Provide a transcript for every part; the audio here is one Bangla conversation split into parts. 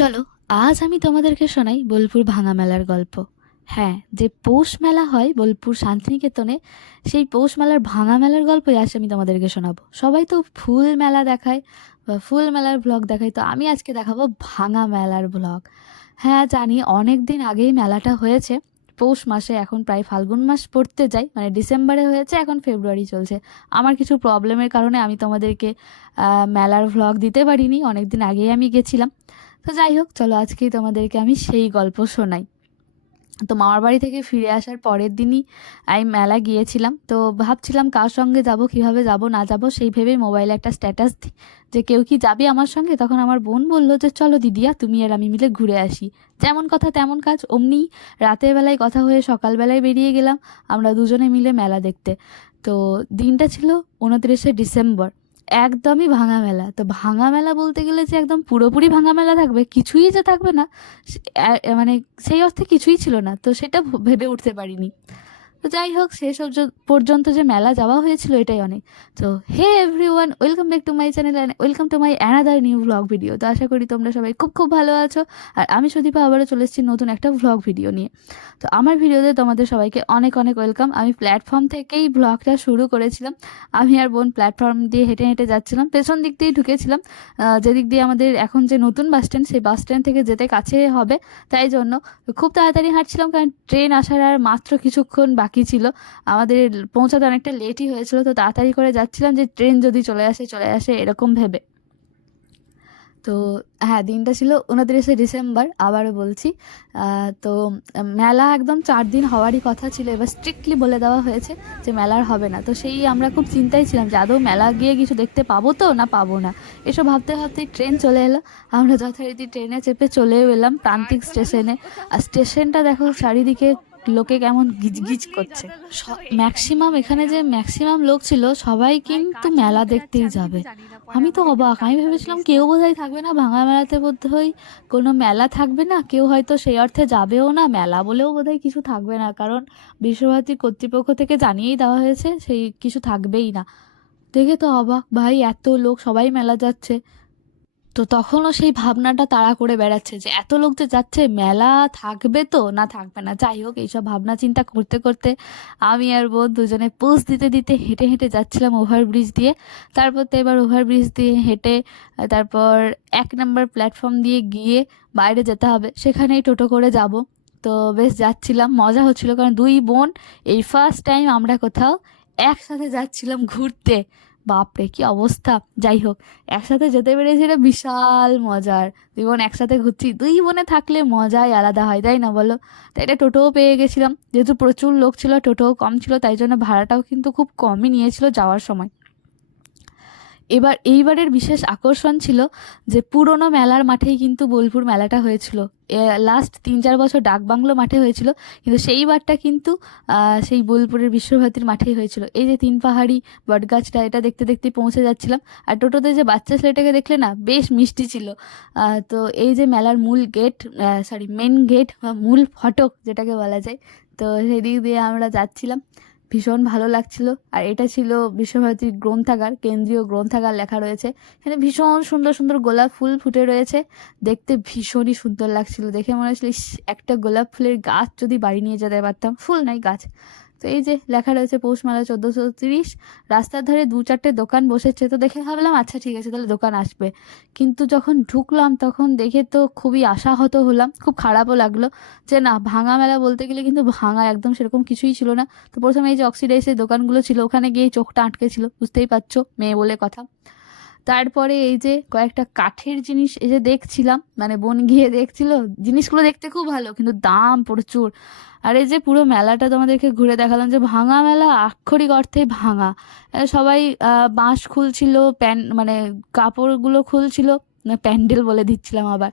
চলো আজ আমি তোমাদেরকে শোনাই বোলপুর ভাঙা মেলার গল্প। হ্যাঁ, যে পৌষ মেলা হয় বোলপুর শান্তিনিকেতনে, সেই পৌষ মেলার ভাঙা মেলার গল্পই আজ আমি তোমাদেরকে শোনাবো। সবাই তো ফুল মেলা দেখায় বা ফুল মেলার ব্লগ দেখায়, তো আমি আজকে দেখাবো ভাঙা মেলার ব্লগ। হ্যাঁ জানি অনেক দিন আগেই মেলাটা হয়েছে, পৌষ মাসে, এখন প্রায় ফাল্গুন মাস পড়তে যাই, মানে ডিসেম্বরে হয়েছে, এখন ফেব্রুয়ারি চলছে। আমার কিছু প্রবলেমের কারণে আমি তোমাদেরকে মেলার ভ্লগ দিতে পারিনি, অনেক দিন আগেই আমি গেছিলাম। তো যাই হোক, চলো আজকেই তোমাদেরকে আমি সেই গল্প শোনাই। তো মামার বাড়ি থেকে ফিরে আসার পরের দিনই আমি মেলা গিয়েছিলাম। তো ভাবছিলাম কার সঙ্গে যাব, কিভাবে যাব না যাব, সেই ভেবেই মোবাইলে একটা স্ট্যাটাস দিই যে কেউ কি যাবে আমার সঙ্গে। তখন আমার বোন বলল যে চলো দিদিয়া, তুমি আর আমি মিলে ঘুরে আসি। যেমন কথা তেমন কাজ, অমনি রাতের বেলায় কথা হয়ে সকালবেলায় বেরিয়ে গেলাম আমরা দুজনে মিলে মেলা দেখতে। তো দিনটা ছিল 29শে ডিসেম্বর, একদমই ভাঙা মেলা। তো ভাঙা মেলা বলতে গেলে যে একদম পুরোপুরি ভাঙা মেলা থাকবে, কিছুই যে থাকবে না, মানে সেই অর্থে কিছুই ছিল না, তো সেটা ভেবে উঠতে পারিনি। তো যাই হোক, শেষ পর্যন্ত যে মেলা যাওয়া হয়েছিল এটাই অনেক। তো hey everyone, welcome back to my channel and welcome to my another new vlog video. তো আশা করি তোমরা সবাই খুব খুব ভালো আছো। আর আমি সুদীপা আবারও চলে এসেছি নতুন একটা ভ্লগ ভিডিও নিয়ে। তো আমার ভিডিওতে তোমাদের সবাইকে অনেক অনেক ওয়েলকাম। আমি প্ল্যাটফর্ম থেকেই ভ্লগটা শুরু করেছিলাম। আমি আর বোন প্ল্যাটফর্ম দিয়ে হেঁটে হেঁটে যাচ্ছিলাম, পেছন দিক দিয়েই ঢুকেছিলাম, যেদিক দিয়ে আমাদের এখন যে নতুন বাস স্ট্যান্ড, সেই বাস স্ট্যান্ড থেকে যেতে কাছে হবে, তাই জন্য খুব তাড়াতাড়ি হাঁটছিলাম, কারণ ট্রেন আসার আর মাত্র কিছুক্ষণ বাকি ছিল। আমাদের পৌঁছাতে অনেকটা লেটই হয়েছিল, তো তাড়াতাড়ি করে যাচ্ছিলাম যে ট্রেন যদি চলে আসে এরকম ভেবে। তো হ্যাঁ, দিনটা ছিল 29শে ডিসেম্বর, আবারও বলছি। তো মেলা একদম 4 দিন হওয়ারই কথা ছিল, এবার স্ট্রিক্টলি বলে দেওয়া হয়েছে যে মেলার হবে না। তো সেই আমরা খুব চিন্তায় ছিলাম যে আদৌ মেলা গিয়ে কিছু দেখতে পাবো তো না পাবো না, এসব ভাবতে ভাবতেই ট্রেন চলে এলো। আমরা যথারীতি ট্রেনে চেপে চলেও এলাম প্রান্তিক স্টেশনে। আর স্টেশনটা দেখো চারিদিকে লোকে কেমন গিজগিজ করছে। ম্যাক্সিমাম এখানে যে ম্যাক্সিমাম লোক ছিল সবাই কিন্তু মেলা দেখতেই যাবে। আমি তো অবাক, আমি ভেবেছিলাম কেউ বোধহয় থাকবে না ভাঙা মেলাতে, বোধহয় কোনো মেলা থাকবে না, কেউ হয়তো সেই অর্থে যাবেও না, মেলা বলেও বোধহয় কিছু থাকবে না, কারণ বিশ্বভারতী কর্তৃপক্ষ থেকে জানিয়েই দেওয়া হয়েছে সেই কিছু থাকবেই না। দেখে তো অবাক, ভাই এত লোক সবাই মেলা যাচ্ছে। তো তখনও সেই ভাবনাটা তাড়া করে বেড়াচ্ছে যে এত লোক যে যাচ্ছে, মেলা থাকবে তো না থাকবে না। যাই হোক, এইসব ভাবনা চিন্তা করতে করতে আমি আর বোন দুজনে পোজ দিতে দিতে হেঁটে হেঁটে যাচ্ছিলাম ওভারব্রিজ দিয়ে। তারপর তো এবার ওভারব্রিজ দিয়ে হেঁটে তারপর 1 নম্বর প্ল্যাটফর্ম দিয়ে গিয়ে বাইরে যেতে হবে, সেখানেই টোটো করে যাব। তো বেশ যাচ্ছিলাম, মজা হচ্ছিল, কারণ দুই বোন এই ফার্স্ট টাইম আমরা কোথাও একসাথে যাচ্ছিলাম ঘুরতে। বাপরে কি অবস্থা! যাই হোক, একসাথে যেতে পেরেছি, এটা বিশাল মজার। দুই বোন একসাথে ঘুরছি, দুই বোনে থাকলে মজাই আলাদা হয়, তাই না বলো? তাই এটা টোটোও পেয়ে গেছিলাম, যেহেতু প্রচুর লোক ছিল, টোটোও কম ছিল, তাই জন্য ভাড়াটাও কিন্তু খুব কমই নিয়েছিল যাওয়ার সময়। এবার এইবারের বিশেষ আকর্ষণ ছিল যে পুরনো মেলার মাঠেই কিন্তু বোলপুর মেলাটা হয়েছিল। লাস্ট 3-4 বছর ডাকবাংলো মাঠে হয়েছিল, কিন্তু সেইবারটা কিন্তু সেই বোলপুরের বিশ্বভারতীর মাঠেই হয়েছিল। এই যে 3 পাহাড়ি বটগাছটা, এটা দেখতে দেখতে পৌঁছে যাচ্ছিলাম। আর টোটোতে যে বাচ্চা ছেলেটাকে দেখলে না, বেশ মিষ্টি ছিল। তো এই যে মেলার মূল গেট, মেন গেট বা মূল ফটক যেটাকে বলা যায়, তো সেদিক দিয়ে আমরা যাচ্ছিলাম, ভীষণ ভালো লাগছিল। আর এটা ছিল বিশ্বভারতীর গ্রন্থাগার, কেন্দ্রীয় গ্রন্থাগার লেখা রয়েছে। এখানে ভীষণ সুন্দর সুন্দর গোলাপ ফুল ফুটে রয়েছে, দেখতে ভীষণই সুন্দর লাগছিল। দেখে মনে হচ্ছিল ইস, একটা গোলাপ ফুলের গাছ যদি বাড়ি নিয়ে যেতে পারতাম, ফুল নাই গাছ। তো এই যে লেখা রয়েছে পৌষ মেলা 1430। রাস্তার ধারে 2-4টে দোকান বসেছে, তো দেখে ভাবলাম আচ্ছা ঠিক আছে, তাহলে দোকান আসবে। কিন্তু যখন ঢুকলাম তখন দেখে তো খুবই আশাহত হলাম, খুব খারাপও লাগলো যে না, ভাঙা মেলা বলতে গেলে কিন্তু ভাঙা একদম সেরকম কিছুই ছিল না। তো প্রথমে এই যে অক্সিডাইজের দোকানগুলো ছিল, ওখানে গিয়ে চোখটা আটকে ছিল, বুঝতেই পারছো, মেয়ে বলে কথা। তারপরে এই যে কয়েকটা কাঠের জিনিস এই যে দেখছিলাম, মানে বোন গিয়ে দেখছিল, জিনিসগুলো দেখতে খুব ভালো কিন্তু দাম প্রচুর। আর এই যে পুরো মেলাটা তোমাদেরকে ঘুরে দেখালাম, যে ভাঙা মেলা আক্ষরিক অর্থে ভাঙা। সবাই বাঁশ খুলছিল, মানে কাপড়গুলো খুলছিল, প্যান্ডেল বলে দিচ্ছিলাম আবার।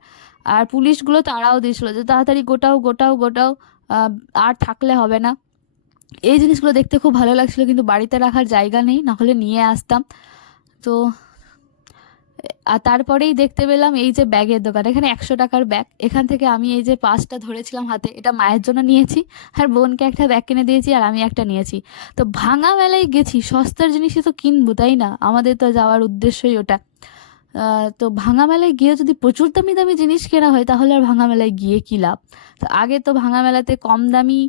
আর পুলিশগুলো তাড়াও দিয়েছিল যে তাড়াতাড়ি গোটাও গোটাও গোটাও, আর থাকলে হবে না। এই জিনিসগুলো দেখতে খুব ভালো লাগছিল, কিন্তু বাড়িতে রাখার জায়গা নেই, না হলে নিয়ে আসতাম। তো আর তারপরেই দেখতে পেলাম এই যে ব্যাগের দোকান, এখানে 100 টাকার ব্যাগ। এখান থেকে আমি এই যে পাঁচটা ধরেছিলাম হাতে, এটা মায়ের জন্য নিয়েছি, আর বোনকে একটা ব্যাগ কিনে দিয়েছি, আর আমি একটা নিয়েছি। তো ভাঙা মেলায় গেছি, সস্তার জিনিসই তো কিনবো, তাই না? আমাদের তো যাওয়ার উদ্দেশ্যই ওটা। তো ভাঙা মেলায় গিয়ে যদি প্রচুর দামি দামি জিনিস কেনা হয় তাহলে আর ভাঙা মেলায় গিয়ে কী লাভ। তো আগে তো ভাঙা মেলাতে কম দামি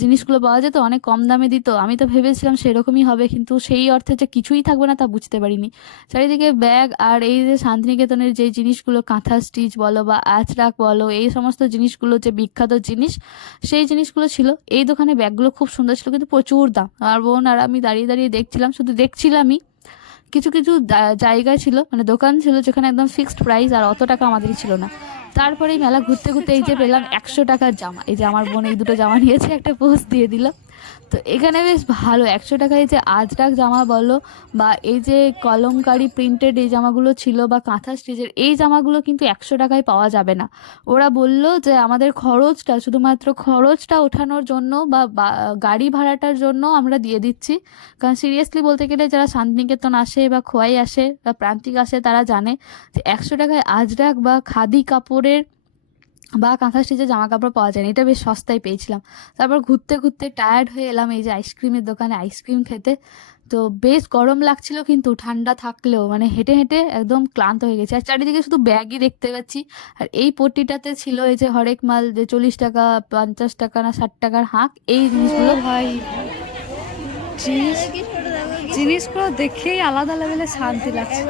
জিনিসগুলো পাওয়া যেত, অনেক কম দামে দিত। আমি তো ভেবেছিলাম সেরকমই হবে, কিন্তু সেই অর্থে যে কিছুই থাকবে না তা বুঝতে পারিনি। চারিদিকে ব্যাগ আর এই যে শান্তিনিকেতনের যে জিনিসগুলো, কাঁথা স্টিচ বলো বা আঁচড়াক বলো, এই সমস্ত জিনিসগুলো যে বিখ্যাত জিনিস, সেই জিনিসগুলো ছিল। এই দোকানে ব্যাগগুলো খুব সুন্দর ছিল, কিন্তু প্রচুর দাম। আর বোন আর আমি দাঁড়িয়ে দাঁড়িয়ে দেখছিলাম, শুধু দেখছিলামই। কিছু কিছু জায়গা ছিল, মানে দোকান ছিল যেখানে একদম ফিক্সড প্রাইস, আর অত টাকা আমাদেরই ছিল না। তারপরে এই মেলা ঘুরতে ঘুরতে এই যে পেলাম 100 টাকার জামা। এই যে আমার বোন এই দুটো জামা নিয়েছে, একটা পোস্ট দিয়ে দিল। তো এখানে বেশ ভালো 100 টাকায় যে আজরাক জামা বলো বা এই যে কলমকারি প্রিন্টেড এই জামাগুলো ছিল বা কাঁথা স্টিচের এই জামাগুলো কিন্তু 100 টাকায় পাওয়া যাবে না। ওরা বলল যে আমাদের খরচটা, শুধুমাত্র খরচটা ওঠানোর জন্য বা গাড়ি ভাড়াটার জন্য আমরা দিয়ে দিচ্ছি। কারণ সিরিয়াসলি বলতে গেলে যারা শান্তিনিকেতন আসে বা খোয়াই আসে বা প্রান্তিক আসে তারা জানে যে 100 টাকায় আজরাক বা খাদি কাপড়ের বা কাঁথা স্টিচের জামা কাপড় পাওয়া যায় না। এটা বেশ সস্তায় পেয়েছিলাম। তারপর ঘুরতে ঘুরতে টায়ার্ড হয়ে এলাম এই যে আইসক্রিমের দোকানে আইসক্রিম খেতে। তো বেশ গরম লাগছিল, কিন্তু ঠান্ডা থাকলেও মানে হেঁটে হেঁটে একদম ক্লান্ত হয়ে গেছে। আর চারিদিকে শুধু ব্যাগই দেখতে পাচ্ছি। আর এই পট্টিটাতে ছিল এই যে হরেক মাল, যে 40 টাকা 50 টাকা না 60 টাকার হাঁক, এই জিনিসগুলো। ভাই জিনিস জিনিসগুলো দেখেই আলাদা লেভেলে শান্তি লাগছে।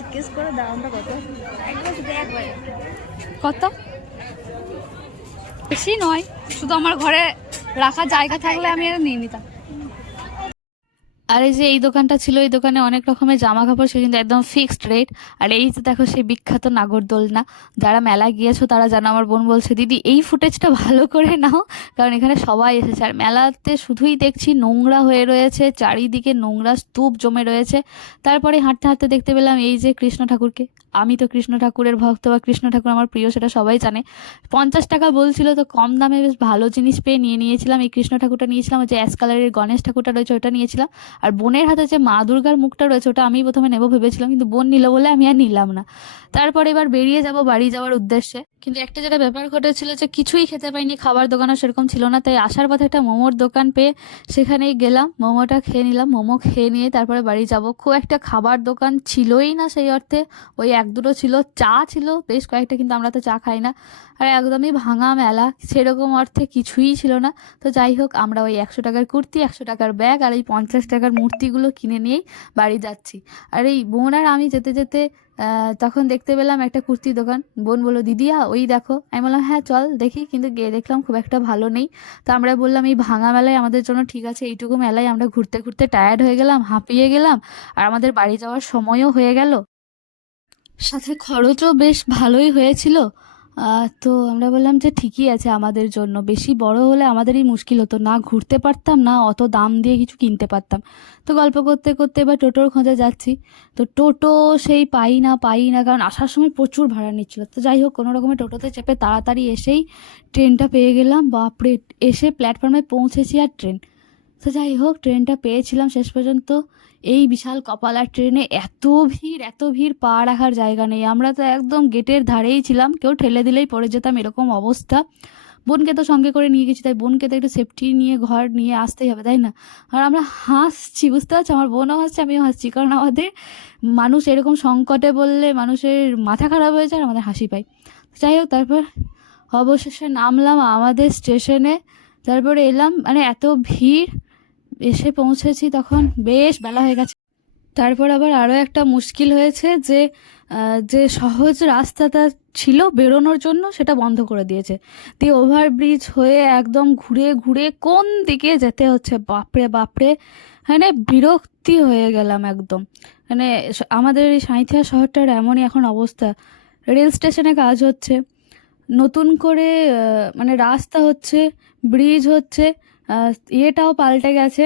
জিজ্ঞেস করো দামটা কত, একবার শুধু একবারে। কত? বেশি নয়, শুধু আমার ঘরে রাখার জায়গা থাকলে আমি এটা নিয়ে নিতাম। আর এই যে এই দোকানটা ছিল, এই দোকানে অনেক রকমের জামা কাপড় ছিল, কিন্তু একদম ফিক্সড রেট। আর এই যে দেখো সেই বিখ্যাত নাগরদোলনা, যারা মেলায় গিয়েছো তারা জানো। আমার বোন বলছে দিদি এই ফুটেজটা ভালো করে নাও, কারণ এখানে সবাই এসেছে। আর মেলাতে শুধুই দেখছি নোংরা হয়ে রয়েছে, চারিদিকে নোংরা স্তূপ জমে রয়েছে। তারপরে হাঁটতে হাঁটতে দেখতে পেলাম এই যে কৃষ্ণ ঠাকুরকে। আমি তো কৃষ্ণ ঠাকুরের ভক্ত, বা কৃষ্ণ ঠাকুর আমার প্রিয়, সেটা সবাই জানে। 50 টাকা বলছিল, তো কম দামে বেশ ভালো জিনিস পেয়ে নিয়ে নিয়েছিলাম। এই কৃষ্ণ ঠাকুরটা নিয়েছিলাম, ওই যে অ্যাশ কালারের গণেশ ঠাকুরটা রয়েছে ওটা নিয়েছিলাম। আর বোনের হাতে যে মা দুর্গার মুখটা রয়েছে ওটা আমি প্রথমে নেবো ভেবেছিলাম, কিন্তু বোন নিল বলে আমি আর নিলাম না। তারপর এবার বেরিয়ে যাব বাড়ি যাওয়ার উদ্দেশ্যে। কিন্তু একটা যেটা ব্যাপার ঘটেছিল যে কিছুই খেতে পাইনি, খাবার দোকানও সেরকম ছিল না। তাই আসার পথে একটা মোমোর দোকান পেয়ে সেখানেই গেলাম, মোমোটা খেয়ে নিলাম। মোমো খেয়ে নিয়ে তারপরে বাড়ি যাব। খুব একটা খাবার দোকান ছিলই না সেই অর্থে, ওই এক দুটো ছিল। চা ছিল বেশ কয়েকটা, কিন্তু আমরা তো চা খাই না। আর একদমই ভাঙা মেলা, সেরকম অর্থে কিছুই ছিল না। তো যাই হোক, আমরা ওই 100 টাকার কুর্তি, 100 টাকার ব্যাগ আর এই 50 টাকার মূর্তিগুলো কিনে নিয়েই বাড়ি যাচ্ছি। আর এই বোন আর আমি যেতে যেতে তখন দেখতে পেলাম একটা কুর্তি দোকান। বোন বললো দিদিয়া ওই দেখো। আমি বললাম হ্যাঁ চল দেখি, কিন্তু গিয়ে দেখলাম খুব একটা ভালো নেই। তো আমরা বললাম এই ভাঙা মেলায় আমাদের জন্য ঠিক আছে, এইটুকু মেলায় আমরা ঘুরতে ঘুরতে টায়ার্ড হয়ে গেলাম, হাঁপিয়ে গেলাম, আর আমাদের বাড়ি যাওয়ার সময়ও হয়ে গেল, সাথে খরচও বেশ ভালোই হয়েছিল। তো আমরা বললাম যে ঠিকই আছে, আমাদের জন্য বেশি বড় হলে আমাদেরই মুশকিল হতো, না ঘুরতে পারতাম না অত দাম দিয়ে কিছু কিনতে পারতাম। তো গল্প করতে করতে এবার টোটোর খোঁজে যাচ্ছি। তো টোটো সেই পাই না, কারণ আসার সময় প্রচুর ভাড়া নিচ্ছিল। তো যাই হোক, কোনো রকমের টোটোতে চেপে তাড়াতাড়ি এসেই ট্রেনটা পেয়ে গেলাম। বাপরে, এসে প্ল্যাটফর্মে পৌঁছেছি আর ট্রেন। তো যাই হোক, ট্রেনটা পেয়েছিলাম শেষ পর্যন্ত। এই বিশাল কপালার ট্রেনে এত ভিড়, পা রাখার জায়গা নেই। আমরা তো একদম গেটের ধারেই ছিলাম, কেউ ঠেলে দিলেই পড়ে যেতাম, এরকম অবস্থা। বোনকে তো সঙ্গে করে নিয়ে গেছি, তাই বোনকে তো একটু সেফটি নিয়ে ঘর নিয়ে আসতেই হবে, তাই না? আর আমরা হাসছি, বুঝতে পারছি, আমার বোনও হাসছে আমিও হাসছি, কারণ আমাদের মানুষ এরকম সংকটে বললে মানুষের মাথা খারাপ হয়ে যায় আর আমাদের হাসি পায়। যাই হোক, তারপর অবশেষে নামলাম আমাদের স্টেশনে। তারপরে এলাম, মানে এত ভিড়, এসে পৌঁছেছি তখন বেশ বেলা হয়ে গেছে। তারপর আবার আরও একটা মুশকিল হয়েছে যে যে সহজ রাস্তাটা ছিল বেরোনোর জন্য সেটা বন্ধ করে দিয়েছে। দিয়ে ওভারব্রিজ হয়ে একদম ঘুরে ঘুরে কোন দিকে যেতে হচ্ছে, বাপরে বাপরে, মানে বিরক্তি হয়ে গেলাম একদম। মানে আমাদের এই সাঁইথিয়া শহরটার এমনই এখন অবস্থা। রেল স্টেশনে কাজ হচ্ছে, নতুন করে মানে রাস্তা হচ্ছে, ব্রিজ হচ্ছে, ইয়েটাও পাল্টে গেছে,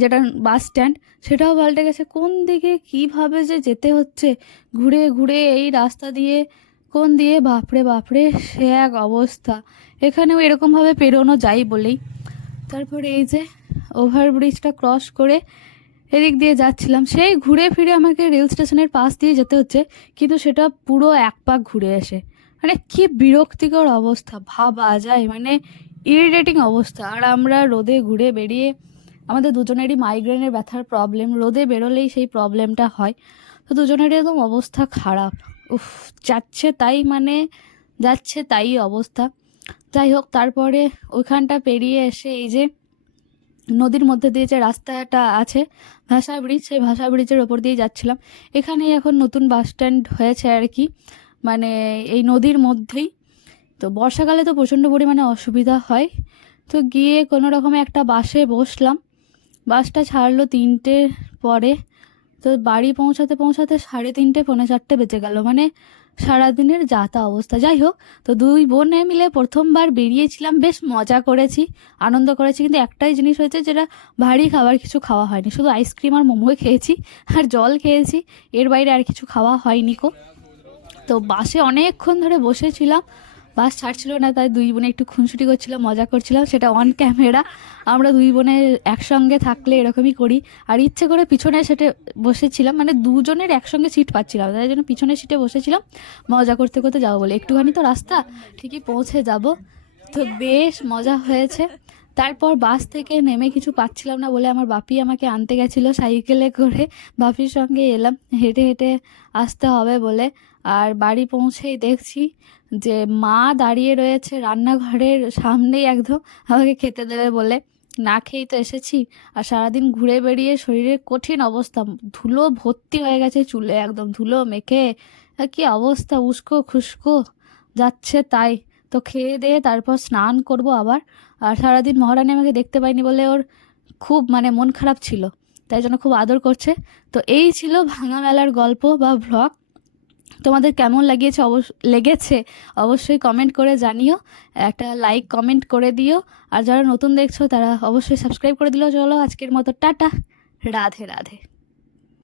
যেটা বাস স্ট্যান্ড সেটাও পাল্টে গেছে। কোন দিকে কিভাবে যে যেতে হচ্ছে ঘুরে ঘুরে এই রাস্তা দিয়ে, কোন দিয়ে, বাপরে বাপরে, সে এক অবস্থা। এখানেও এরকমভাবে পেরোনো যায় বলেই। তারপরে এই যে ওভারব্রিজটা ক্রস করে এদিক দিয়ে যাচ্ছিলাম, সেই ঘুরে ফিরে আমাকে রেল স্টেশনের পাশ দিয়ে যেতে হচ্ছে, কিন্তু সেটা পুরো এক পাক ঘুরে এসে, মানে কি বিরক্তিকর অবস্থা ভাবা যায়, মানে ইরিটেটিং অবস্থা। আর আমরা রোদে ঘুরে বেরিয়ে, আমাদের দুজনেরই মাইগ্রেনের ব্যথার প্রবলেম, রোদে বেরোলেই সেই প্রবলেমটা হয়। তো দুজনেরই একদম অবস্থা খারাপ। উফ, যাচ্ছে তাই মানে যাচ্ছে তাই অবস্থা। যাই হোক, তারপরে ওইখানটা পেরিয়ে এসে এই যে নদীর মধ্যে দিয়ে যে রাস্তাটা আছে ভাষা ব্রিজ, সেই ভাষা ব্রিজের ওপর দিয়ে যাচ্ছিলাম। এখানেই এখন নতুন বাস স্ট্যান্ড হয়েছে আর কি, মানে এই নদীর মধ্যেই। তো বর্ষাকালে তো প্রচণ্ড পরিমাণে অসুবিধা হয়। তো গিয়ে কোনো রকমে একটা বাসে বসলাম। বাসটা ছাড়লো 3টের পরে। তো বাড়ি পৌঁছাতে পৌঁছাতে 3:30 পৌনে 4টে বেজে গেল, মানে সারাদিনের যাতা অবস্থা। যাই হোক, তো দুই বোনে মিলে প্রথমবার বেরিয়েছিলাম, বেশ মজা করেছি, আনন্দ করেছি। কিন্তু একটাই জিনিস হয়েছে, যেটা ভারী খাবার কিছু খাওয়া হয়নি, শুধু আইসক্রিম আর মোমো খেয়েছি আর জল খেয়েছি, এর বাইরে আর কিছু খাওয়া হয়নি কো। তো বাসে অনেকক্ষণ ধরে বসেছিলাম, বাস ছাড়ছিল না, তাই দুই বোনে একটু খুনসুটি করছিলাম, মজা করছিলাম, সেটা অন ক্যামেরা। আমরা দুই বোনে একসঙ্গে থাকলে এরকমই করি। আর ইচ্ছে করে পিছনের সিটে বসেছিলাম, মানে দুজনের একসঙ্গে সিট পাচ্ছিলাম, তাই জন্য পিছনের সিটে বসেছিলাম, মজা করতে করতে যাবো বলে। একটুখানি তো রাস্তা, ঠিকই পৌঁছে যাব। তো বেশ মজা হয়েছে। তারপর বাস থেকে নেমে কিছু পাচ্ছিলাম না বলে আমার বাপি আমাকে আনতে গেছিলো সাইকেলে করে। বাপির সঙ্গে এলাম, হেঁটে হেঁটে আসতে হবে বলে। আর বাড়ি পৌঁছেই দেখছি যে মা দাঁড়িয়ে রয়েছে রান্নাঘরের সামনেই, একদম আমাকে খেতে দেবে বলে। না খেয়েই তো এসেছি, আর সারাদিন ঘুরে বেরিয়ে শরীরের কঠিন অবস্থা, ধুলো ভর্তি হয়ে গেছে চুলে, একদম ধুলো মেখে আর কি অবস্থা, উস্কো খুস্কো যাচ্ছে তাই। তো খেয়ে দিয়ে তারপর স্নান করব আবার। আর সারাদিন মহারানী আমাকে দেখতে পাইনি বলে ওর খুব মানে মন খারাপ ছিল, তাই জন্য খুব আদর করছে। তো এই ছিল ভাঙা মেলার গল্প বা ভ্লগ। তোমাদের কেমন লেগেছে অবশ্যই কমেন্ট করে জানিও, একটা লাইক কমেন্ট করে দিও। আর যারা নতুন দেখছো তারা অবশ্যই সাবস্ক্রাইব করে দিলেও। চলো আজকের মতো টাটা, রাধে রাধে।